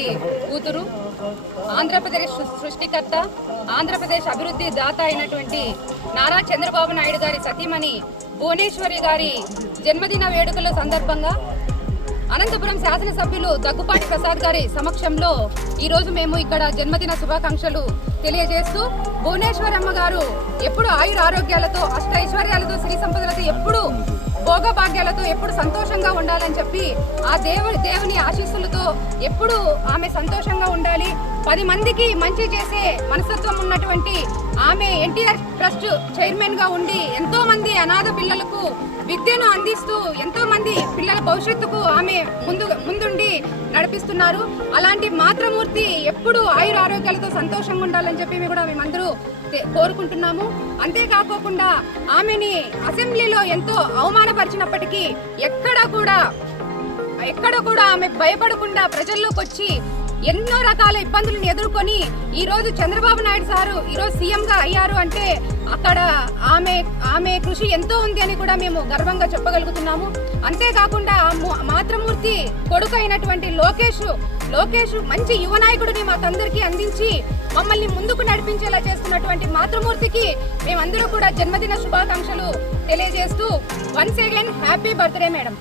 గారి కూతురు, ఆంధ్రప్రదేశ్ సృష్టికర్త, ఆంధ్రప్రదేశ్ అభివృద్ధి దాత అయినటువంటి నారా చంద్రబాబు నాయుడు గారి సతీమణి భువనేశ్వరి గారి జన్మదిన వేడుకల సందర్భంగా అనంతపురం శాసనసభ్యులు దగ్గుపాటి ప్రసాద్ గారి సమక్షంలో ఈరోజు మేము ఇక్కడ జన్మదిన శుభాకాంక్షలు తెలియజేస్తూ, భువనేశ్వరమ్మ గారు ఎప్పుడు ఆయుర ఆరోగ్యాలతో, అష్టైశ్వర్యాలతో, శ్రీ సంపదలతో, ఎప్పుడు భోగభాగ్యాలతో ఎప్పుడు సంతోషంగా ఉండాలని చెప్పి ఆ దేవుని ఆశీస్సులతో ఎప్పుడు ఆమె సంతోషంగా ఉండాలి. 10 మందికి మంచి చేసే మనస్తత్వం ఉన్నటువంటి ఆమె ఎన్టీఆర్ ట్రస్ట్ చైర్మన్ గా ఉండి ఎంతో మంది అనాథ పిల్లలకు విద్యను అందిస్తూ ఎంతో మంది పిల్లల భవిష్యత్తుకు ఆమె ముందుండి నడిపిస్తున్నారు. అలాంటి మాతృమూర్తి ఎప్పుడు ఆయుర ఆరోగ్యాలతో సంతోషంగా ఉండాలని చెప్పి మేమందరూ కోరుకుంటున్నాము. అంతేకాకుండా ఆమెని అసెంబ్లీలో ఎంతో అవమానపరిచినప్పటికీ ఎక్కడ కూడా ఆమె భయపడకుండా ప్రజల్లోకి వచ్చి ఎన్నో రకాల ఇబ్బందులను ఎదుర్కొని ఈరోజు చంద్రబాబు నాయుడు సారు ఈరోజు సీఎంగా అయ్యారు అంటే అక్కడ ఆమె కృషి ఎంతో ఉంది అని కూడా మేము గర్వంగా చెప్పగలుగుతున్నాము. అంతేకాకుండా మాతృమూర్తి కొడుకు అయినటువంటి లోకేష్ మంచి యువ నాయకుడిని మాకందరికీ అందించి మమ్మల్ని ముందుకు నడిపించేలా చేస్తున్నటువంటి మాతృమూర్తికి మేమందరూ కూడా జన్మదిన శుభాకాంక్షలు తెలియజేస్తూ once again happy birthday madam.